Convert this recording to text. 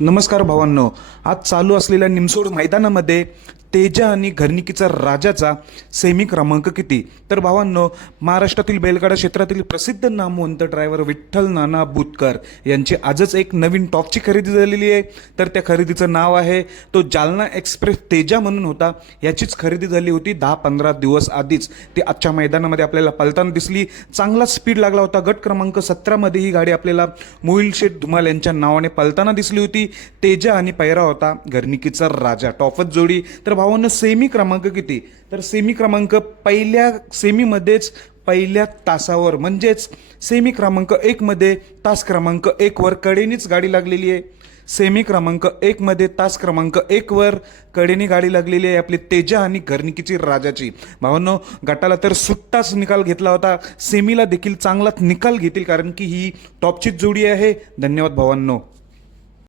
नमस्कार भावांनो. आज चालू असलेल्या निमसोड मैदानामध्ये तेजा आणि घरनिकीचा राजाचा सेमी क्रमांक किती? तर भावांनो महाराष्ट्रातील बैलगाडा क्षेत्रातील प्रसिद्ध नामवंत ड्रायव्हर विठ्ठल नाना बुतकर यांची आजच एक नवीन टॉपची खरेदी झालेली आहे. तर त्या खरेदीचं नाव आहे तो जालना एक्सप्रेस तेजा म्हणून होता. याचीच खरेदी झाली होती दहा पंधरा दिवस आधीच. ती आजच्या मैदानामध्ये आपल्याला पलताना दिसली. चांगला स्पीड लागला होता. गट क्रमांक सतरामध्ये ही गाडी आपल्याला मोहिल शेठ धुमाल यांच्या नावाने पलताना दिसली होती. तेजा आणि पैरा होता घरनिकीचा राजा. टॉपच जोडी. तर भावांनो सेमी क्रमांक किती? तर सेमी क्रमांक पहिल्या सेमीमध्येच पहिल्या तासावर. म्हणजेच सेमी क्रमांक एकमध्ये तास क्रमांक एकवर कडेनीच गाडी लागलेली आहे. सेमी क्रमांक एकमध्ये तास क्रमांक एकवर कडेनी गाडी लागलेली आहे आपली तेजा आणि घरनिकीची राजाची. भावांनो गटाला तर सुट्टाच निकाल घेतला होता. सेमीला देखील चांगलाच निकाल घेतील कारण की ही टॉपचीच जोडी आहे. धन्यवाद भावांनो.